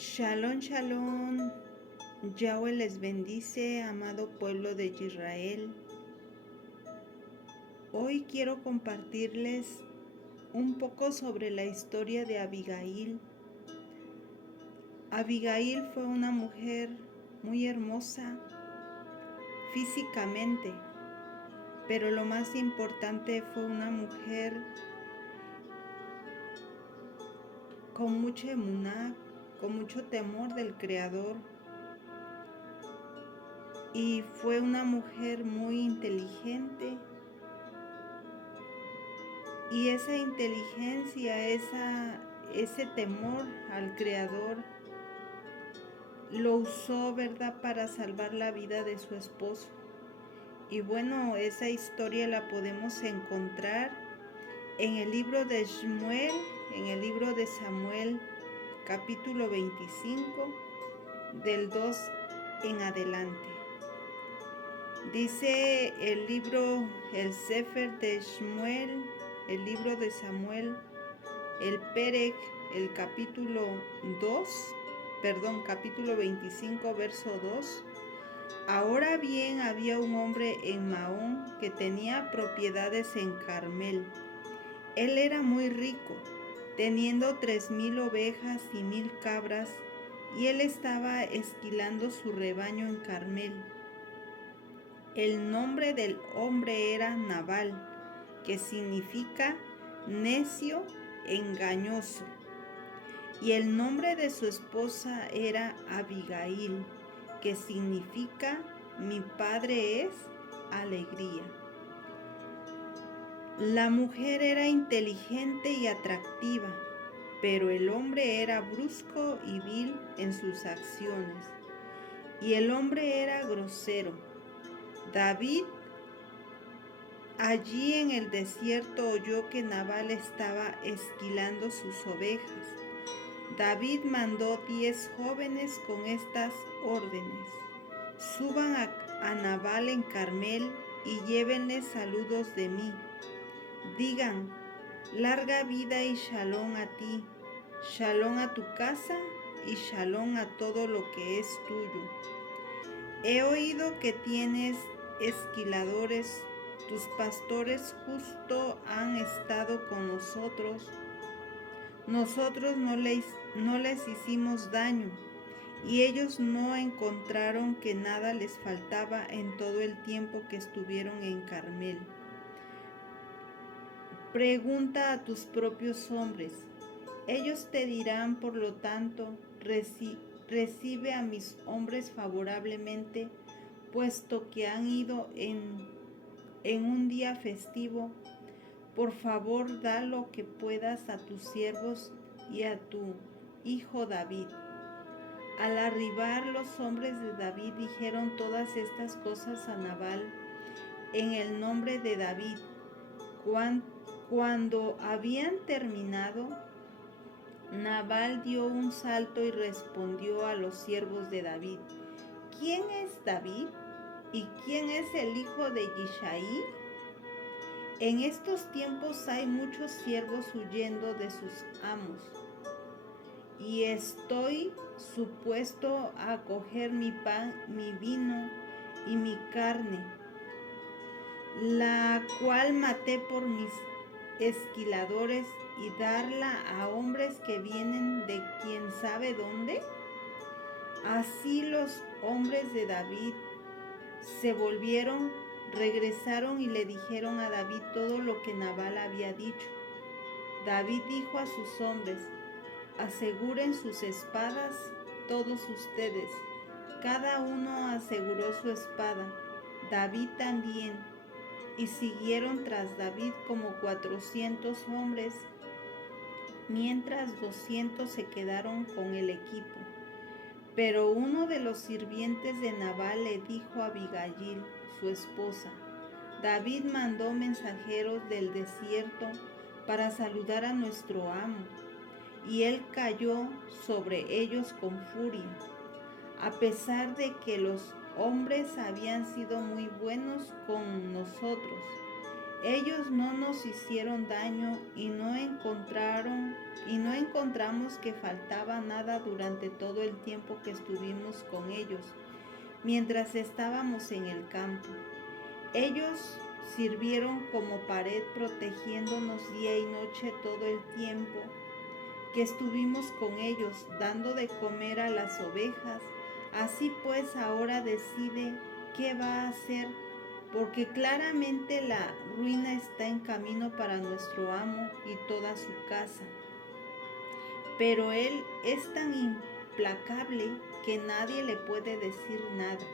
Shalom, shalom. Yahweh les bendice, amado pueblo de Israel. Hoy quiero compartirles un poco sobre la historia de Abigail. Abigail fue una mujer muy hermosa físicamente, pero lo más importante fue una mujer con mucha emuná, con mucho temor del Creador. Y fue una mujer muy inteligente. Y esa inteligencia, ese temor al Creador, lo usó, ¿verdad?, para salvar la vida de su esposo. Y bueno, esa historia la podemos encontrar en el libro de Shmuel, en el libro de Samuel, capítulo 25, del 2 en adelante. Dice el libro, el Sefer de Shmuel, el libro de Samuel, el Perec, el capítulo 25, verso 2. Ahora bien, había un hombre en Maón que tenía propiedades en Carmel. Él era muy rico, teniendo 3,000 ovejas y 1,000 cabras, y él estaba esquilando su rebaño en Carmel. El nombre del hombre era Nabal, que significa necio, engañoso. Y el nombre de su esposa era Abigail, que significa mi padre es alegría. La mujer era inteligente y atractiva, pero el hombre era brusco y vil en sus acciones, y el hombre era grosero. David allí en el desierto oyó que Nabal estaba esquilando sus ovejas. David mandó 10 jóvenes con estas órdenes: suban a Nabal en Carmel y llévenle saludos de mí. Digan: larga vida y shalom a ti, shalom a tu casa y shalom a todo lo que es tuyo. He oído que tienes esquiladores, tus pastores justo han estado con nosotros. Nosotros no les hicimos daño, y ellos no encontraron que nada les faltaba en todo el tiempo que estuvieron en Carmel. Pregunta a tus propios hombres, ellos te dirán. Por lo tanto, recibe a mis hombres favorablemente, puesto que han ido en un día festivo. Por favor, da lo que puedas a tus siervos y a tu hijo David. Al arribar, los hombres de David dijeron todas estas cosas a Nabal en el nombre de David. Cuando habían terminado, Nabal dio un salto y respondió a los siervos de David: ¿quién es David? ¿Y quién es el hijo de Yishai? En estos tiempos hay muchos siervos huyendo de sus amos, y estoy supuesto a coger mi pan, mi vino y mi carne, la cual maté por mis esquiladores, y darla a hombres que vienen de quién sabe dónde. Así los hombres de David se volvieron, regresaron y le dijeron a David todo lo que Nabal había dicho. David dijo a sus hombres: aseguren sus espadas todos ustedes. Cada uno aseguró su espada, David también, y siguieron tras David como 400 hombres, mientras 200 se quedaron con el equipo. Pero uno de los sirvientes de Nabal le dijo a Abigail, su esposa: David mandó mensajeros del desierto para saludar a nuestro amo, y él cayó sobre ellos con furia. A pesar de que los hombres habían sido muy buenos con nosotros, Ellos no nos hicieron daño y no encontramos que faltaba nada durante todo el tiempo que estuvimos con ellos, mientras estábamos en el campo. Ellos sirvieron como pared protegiéndonos día y noche todo el tiempo que estuvimos con ellos, dando de comer a las ovejas. Así pues, ahora decide qué va a hacer, porque claramente la ruina está en camino para nuestro amo y toda su casa. Pero él es tan implacable que nadie le puede decir nada.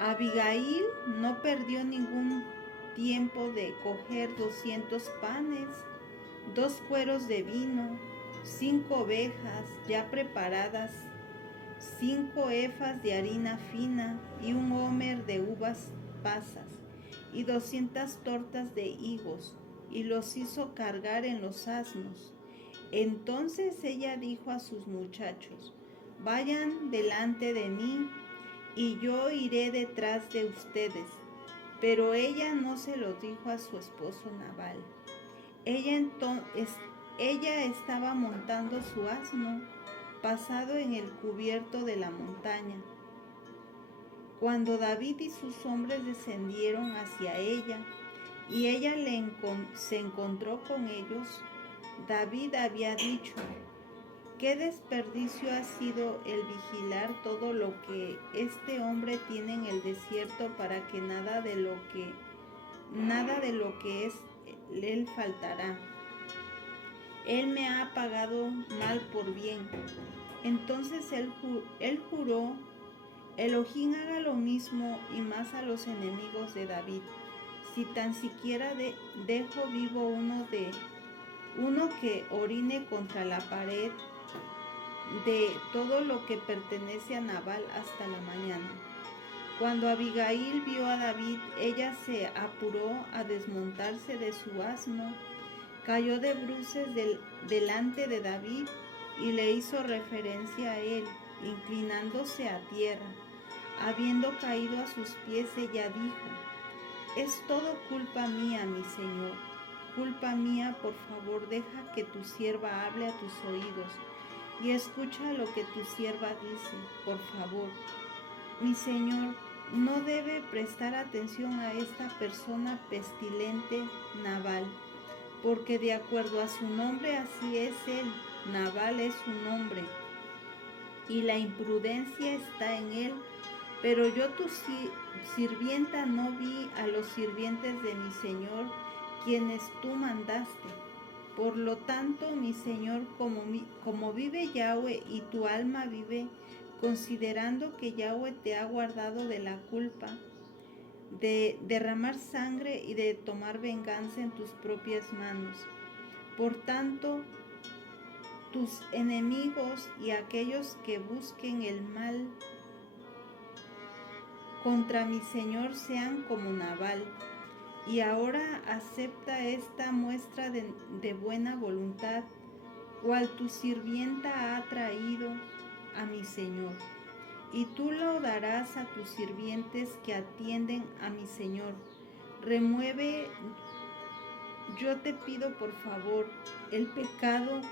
Abigail no perdió ningún tiempo de coger 200 panes, 2 cueros de vino, 5 ovejas ya preparadas, 5 efas de harina fina y un homer de uvas pasas y 200 tortas de higos, y los hizo cargar en los asnos. Entonces ella dijo a sus muchachos: vayan delante de mí y yo iré detrás de ustedes. Pero ella no se lo dijo a su esposo Nabal. Ella estaba montando su asno, pasado en el cubierto de la montaña. Cuando David y sus hombres descendieron hacia ella, y ella se encontró con ellos, David había dicho: qué desperdicio ha sido el vigilar todo lo que este hombre tiene en el desierto, para que nada de lo que es él faltará. Él me ha pagado mal por bien. Entonces él juró: Elohim haga lo mismo y más a los enemigos de David, si tan siquiera dejo vivo uno que orine contra la pared de todo lo que pertenece a Nabal hasta la mañana. Cuando Abigail vio a David, ella se apuró a desmontarse de su asno, cayó de bruces delante de David y le hizo reverencia a él, inclinándose a tierra. Habiendo caído a sus pies, ella dijo: es todo culpa mía, mi señor, culpa mía. Por favor, deja que tu sierva hable a tus oídos y escucha lo que tu sierva dice, por favor. Mi señor no debe prestar atención a esta persona pestilente, Nabal, porque de acuerdo a su nombre así es él. Nabal es su nombre y la imprudencia está en él. Pero yo, tu sirvienta, no vi a los sirvientes de mi señor, quienes tú mandaste. Por lo tanto, mi señor, como vive Yahweh y tu alma vive, considerando que Yahweh te ha guardado de la culpa de derramar sangre y de tomar venganza en tus propias manos. Por tanto, tus enemigos y aquellos que busquen el mal contra mi señor sean como Nabal. Y ahora acepta esta muestra de buena voluntad, cual tu sirvienta ha traído a mi señor, y tú lo darás a tus sirvientes que atienden a mi señor. Remueve, yo te pido por favor, el pecado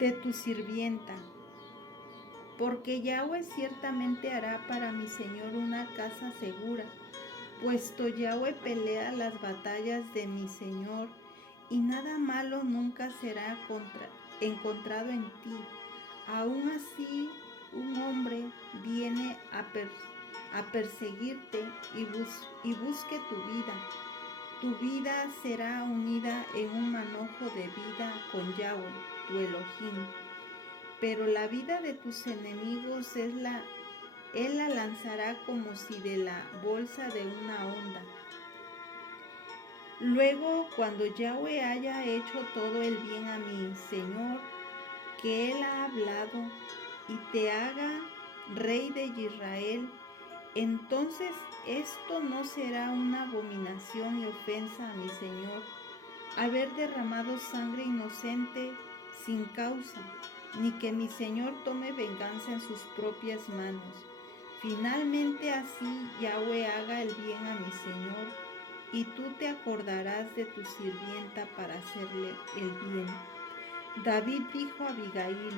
de tu sirvienta, porque Yahweh ciertamente hará para mi señor una casa segura, puesto Yahweh pelea las batallas de mi señor, y nada malo nunca será encontrado en ti. Aún así, un hombre viene a perseguirte y busque tu vida. Tu vida será unida en un manojo de vida con Yahweh, tu Elohim. Pero la vida de tus enemigos él la lanzará como si de la bolsa de una onda. Luego, cuando Yahweh haya hecho todo el bien a mi Señor, que él ha hablado, y te haga rey de Israel, entonces esto no será una abominación y ofensa a mi Señor, haber derramado sangre inocente sin causa, ni que mi Señor tome venganza en sus propias manos. Finalmente así Yahweh haga el bien a mi Señor, y tú te acordarás de tu sirvienta para hacerle el bien. David dijo a Abigail: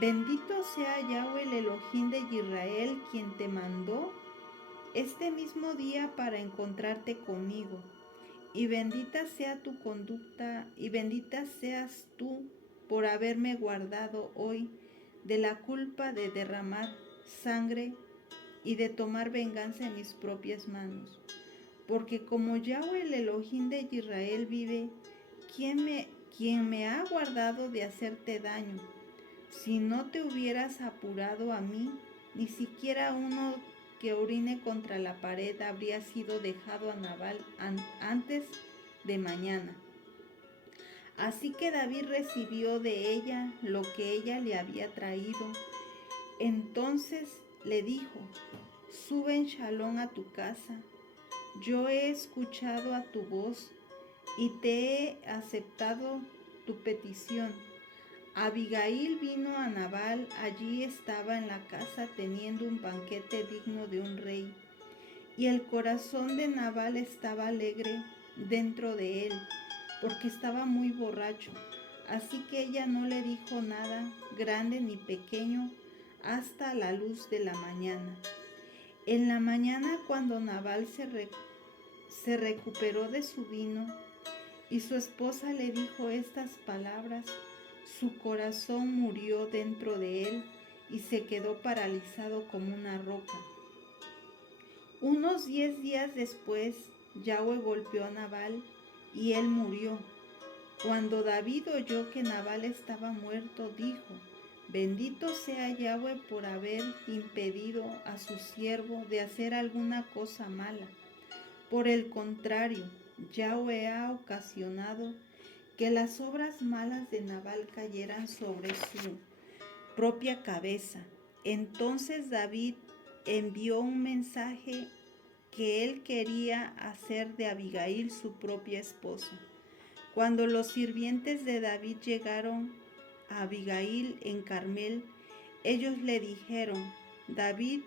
Bendito sea Yahweh, el Elohim de Israel, quien te mandó este mismo día para encontrarte conmigo. Y bendita sea tu conducta, y bendita seas tú por haberme guardado hoy de la culpa de derramar sangre y de tomar venganza en mis propias manos. Porque como Yahweh, el Elohim de Israel, vive, quien me ha guardado de hacerte daño, si no te hubieras apurado a mí, ni siquiera uno que orine contra la pared habría sido dejado a Nabal antes de mañana. Así que David recibió de ella lo que ella le había traído. Entonces le dijo: Sube en Shalom a tu casa. Yo he escuchado a tu voz y te he aceptado tu petición. Abigail vino a Nabal, allí estaba en la casa teniendo un banquete digno de un rey, y el corazón de Nabal estaba alegre dentro de él, porque estaba muy borracho. Así que ella no le dijo nada, grande ni pequeño, hasta la luz de la mañana. En la mañana, cuando Nabal se recuperó de su vino, y su esposa le dijo estas palabras, su corazón murió dentro de él y se quedó paralizado como una roca. Unos 10 días después, Yahweh golpeó a Nabal y él murió. Cuando David oyó que Nabal estaba muerto, dijo: Bendito sea Yahweh por haber impedido a su siervo de hacer alguna cosa mala. Por el contrario, Yahweh ha ocasionado que las obras malas de Nabal cayeran sobre su propia cabeza. Entonces David envió un mensaje que él quería hacer de Abigail su propia esposa. Cuando los sirvientes de David llegaron a Abigail en Carmel, ellos le dijeron: David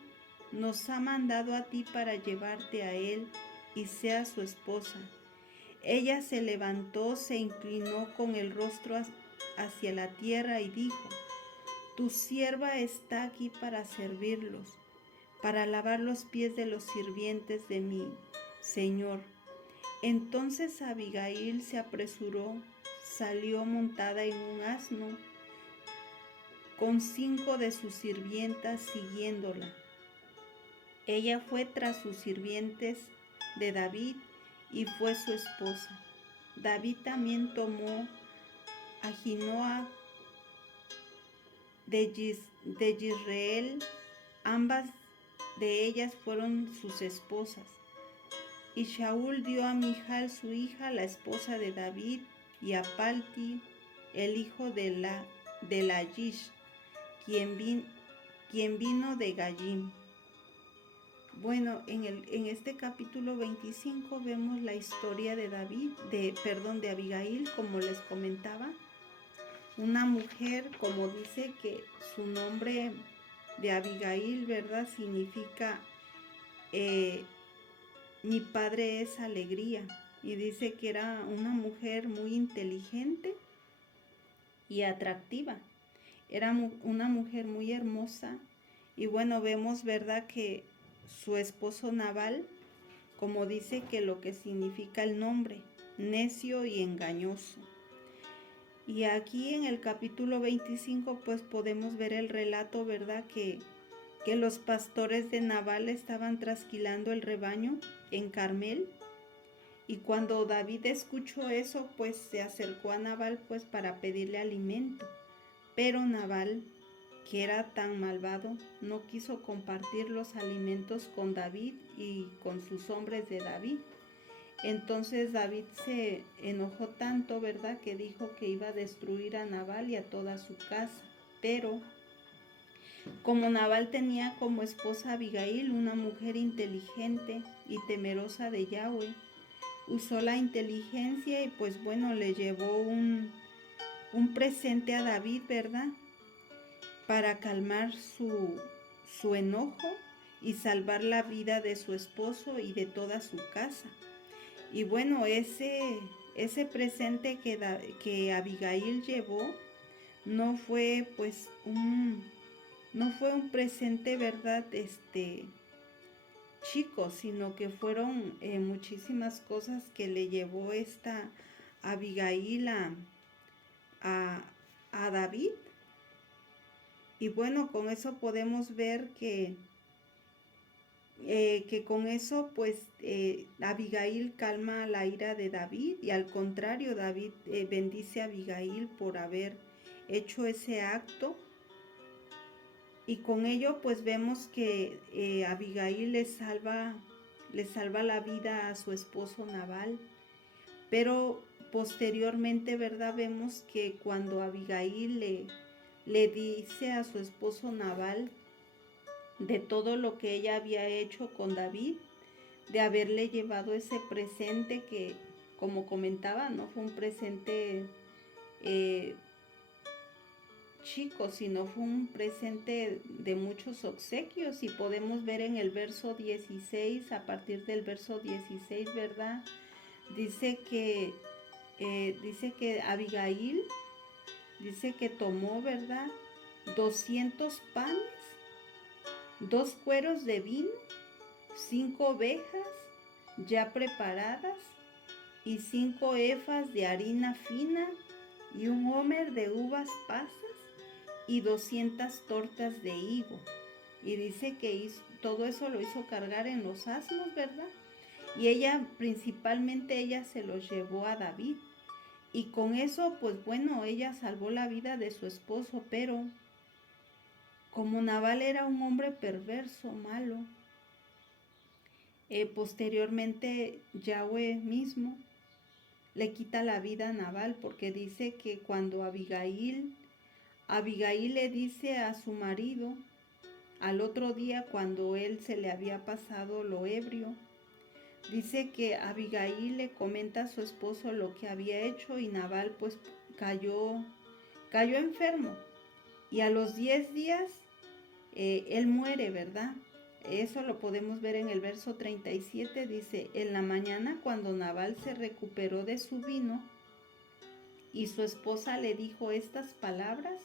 nos ha mandado a ti para llevarte a él y sea su esposa. Ella se levantó, se inclinó con el rostro hacia la tierra y dijo: Tu sierva está aquí para servirlos, para lavar los pies de los sirvientes de mi señor. Entonces Abigail se apresuró, salió montada en un asno, con 5 de sus sirvientas siguiéndola. Ella fue tras sus sirvientes de David y fue su esposa. David también tomó a Ahinoam de Jezreel, ambas de ellas fueron sus esposas. Y Shaul dio a Mijal su hija, la esposa de David, y a Palti, el hijo de Layish, quien vino de Gallim. Bueno, en este capítulo 25 vemos la historia de de Abigail, como les comentaba. Una mujer, como dice que su nombre de Abigail, ¿verdad? Significa mi padre es alegría. Y dice que era una mujer muy inteligente y atractiva. Era una mujer muy hermosa. Y bueno, vemos, ¿verdad?, que su esposo Nabal, como dice que lo que significa el nombre, necio y engañoso. Y aquí en el capítulo 25 pues podemos ver el relato, ¿verdad?, que los pastores de Nabal estaban trasquilando el rebaño en Carmel. Y cuando David escuchó eso, pues se acercó a Nabal pues para pedirle alimento. Pero Nabal, que era tan malvado, no quiso compartir los alimentos con David y con sus hombres de David. Entonces David se enojó tanto, ¿verdad?, que dijo que iba a destruir a Nabal y a toda su casa. Pero como Nabal tenía como esposa a Abigail, una mujer inteligente y temerosa de Yahweh, usó la inteligencia y pues bueno, le llevó un presente a David, ¿verdad?, para calmar su enojo y salvar la vida de su esposo y de toda su casa. Y bueno, ese presente que Abigail llevó no fue pues no fue un presente, ¿verdad? Chico, sino que fueron muchísimas cosas que le llevó esta Abigail a, a David. Y bueno, con eso podemos ver que con eso pues Abigail calma la ira de David, y al contrario, David bendice a Abigail por haber hecho ese acto, y con ello pues vemos que Abigail le salva la vida a su esposo Nabal. Pero posteriormente, ¿verdad? Vemos que cuando Abigail le dice a su esposo Nabal de todo lo que ella había hecho con David, de haberle llevado ese presente que, como comentaba, no fue un presente eh, chico, sino fue un presente de muchos obsequios, y podemos ver en el verso 16, a partir del verso 16, ¿verdad? Dice que Abigail, dice que tomó, ¿verdad? 200 panes, 2 cueros de vino, 5 ovejas ya preparadas y 5 efas de harina fina y un homer de uvas pasas y 200 tortas de higo. Y dice que todo eso lo hizo cargar en los asnos, ¿verdad? Y ella, principalmente ella se los llevó a David. Y con eso, pues bueno, ella salvó la vida de su esposo, pero como Nabal era un hombre perverso, malo, posteriormente Yahweh mismo le quita la vida a Nabal, porque dice que cuando Abigail le dice a su marido, al otro día cuando él se le había pasado lo ebrio, dice que Abigail le comenta a su esposo lo que había hecho, y Nabal pues cayó enfermo, y a los 10 días él muere, ¿verdad? Eso lo podemos ver en el verso 37, dice, en la mañana cuando Nabal se recuperó de su vino y su esposa le dijo estas palabras,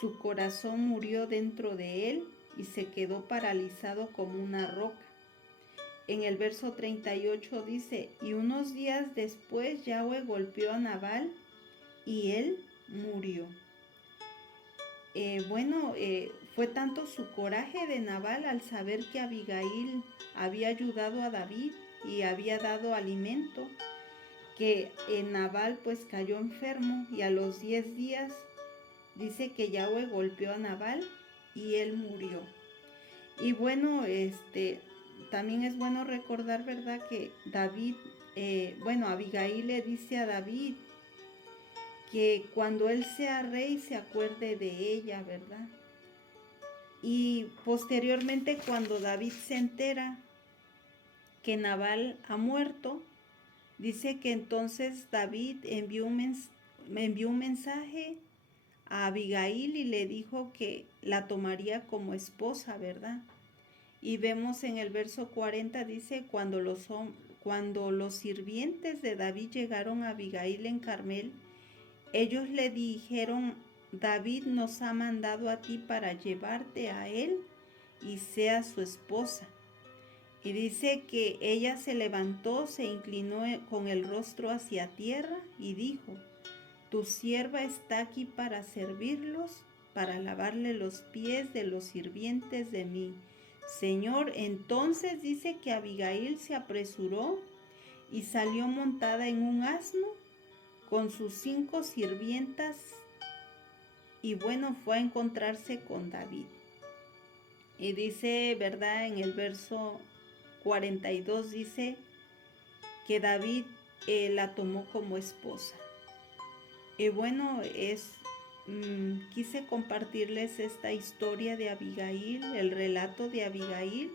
su corazón murió dentro de él y se quedó paralizado como una roca. En el verso 38 dice, y unos días después Yahweh golpeó a Nabal y él murió. Fue tanto su coraje de Nabal al saber que Abigail había ayudado a David y había dado alimento, que Nabal pues cayó enfermo, y a los 10 días dice que Yahweh golpeó a Nabal y él murió. Y bueno, también es bueno recordar, ¿verdad? Que Abigail le dice a David que cuando él sea rey se acuerde de ella, ¿verdad? Y posteriormente, cuando David se entera que Nabal ha muerto, dice que entonces David envió un mensaje a Abigail y le dijo que la tomaría como esposa, ¿verdad? Y vemos en el verso 40, dice, cuando los sirvientes de David llegaron a Abigail en Carmel, ellos le dijeron, David nos ha mandado a ti para llevarte a él y sea su esposa. Y dice que ella se levantó, se inclinó con el rostro hacia tierra y dijo, tu sierva está aquí para servirlos, para lavarle los pies de los sirvientes de mi Señor. Entonces dice que Abigail se apresuró y salió montada en un asno con sus 5 sirvientas, y bueno, fue a encontrarse con David. Y dice, ¿verdad? En el verso 42 dice que David la tomó como esposa. Y bueno, quise compartirles esta historia de Abigail, el relato de Abigail,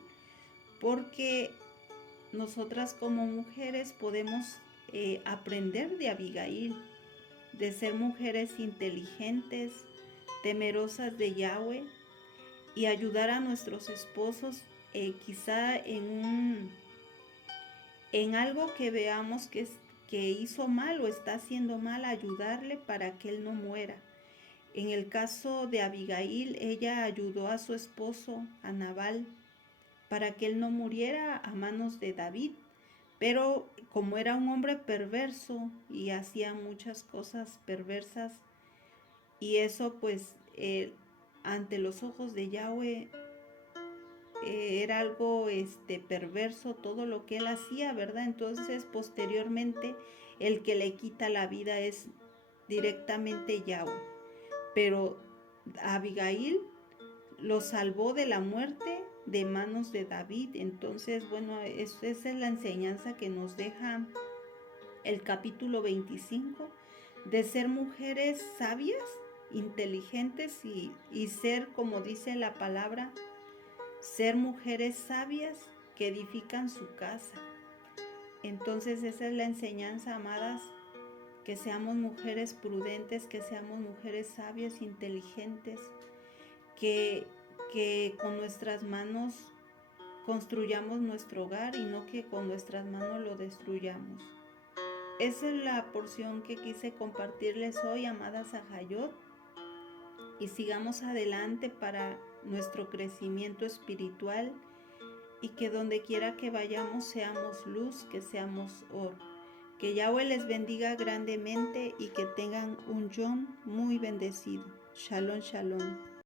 porque nosotras como mujeres podemos aprender de Abigail, de ser mujeres inteligentes, temerosas de Yahweh, y ayudar a nuestros esposos quizá en en algo que veamos que hizo mal o está haciendo mal, ayudarle para que él no muera. En el caso de Abigail, ella ayudó a su esposo, a Nabal, para que él no muriera a manos de David. Pero como era un hombre perverso y hacía muchas cosas perversas, y eso pues ante los ojos de Yahweh era algo perverso todo lo que él hacía, ¿verdad? Entonces posteriormente el que le quita la vida es directamente Yahweh. Pero Abigail lo salvó de la muerte de manos de David. Entonces, bueno, esa es la enseñanza que nos deja el capítulo 25, de ser mujeres sabias, inteligentes y ser, como dice la palabra, ser mujeres sabias que edifican su casa. Entonces esa es la enseñanza, amadas, que seamos mujeres prudentes, que seamos mujeres sabias, inteligentes, que con nuestras manos construyamos nuestro hogar y no que con nuestras manos lo destruyamos. Esa es la porción que quise compartirles hoy, amadas Ajayot, y sigamos adelante para nuestro crecimiento espiritual y que donde quiera que vayamos seamos luz, que seamos oro. Que Yahweh les bendiga grandemente y que tengan un Yom muy bendecido. Shalom, shalom.